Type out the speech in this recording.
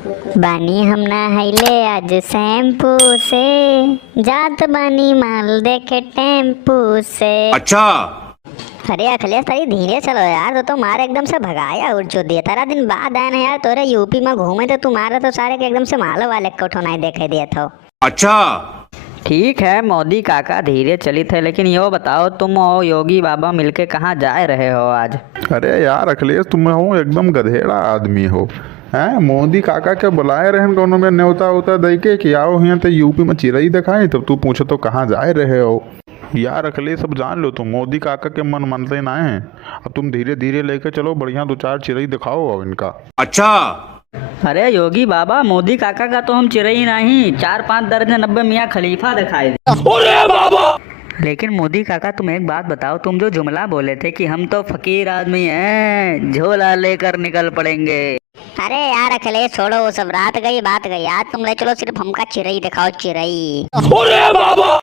बानी हम नहाइले आज शैम्पू से, जात बानी माल देखे टेम्पू से। अच्छा। अरे अखिलेश तारी धीरे चलो यार, तो तुम्हारे एकदम से भगाया उड़ जो दिया। तारा दिन बाद आए ना यार, तोरे यूपी में घूमे तो तुम्हारे तो सारे के एकदम से मालो वाले को ठोनाई देखे दिया था। अच्छा। ठीक है मोदी काका धीरे चली थे, लेकिन यो बताओ तुम और योगी बाबा मिलके कहाँ जा रहे हो आज? अरे यार अखिलेश, तुम हो एकदम गधेड़ा आदमी हो। हैं मोदी काका के बुलाए रहन कोनो में न्योता उता दई के कि आओ यहाँ तो यूपी में चिरई दिखाई, तब तू पूछो तो कहाँ जाए रहे हो। यार अखिलेश सब जान लो, तुम मोदी काका के मन मानते ना है। अब तुम धीरे धीरे लेके चलो, बढ़िया दो चार चिरई दिखाओ अब इनका। अच्छा। अरे योगी बाबा, मोदी काका का तो हम चिरई नहीं, 4-5 दर्जन 90 मियाँ खलीफा दिखाए दे। लेकिन मोदी काका तुम एक बात बताओ, तुम जो जुमला बोले थे कि हम तो फकीर आदमी हैं, झोला लेकर निकल पड़ेंगे। अरे यार अखिलेश छोड़ो वो सब, रात गई बात गई। आज तुम ले चलो सिर्फ हमका चिरई दिखाओ, चिरई।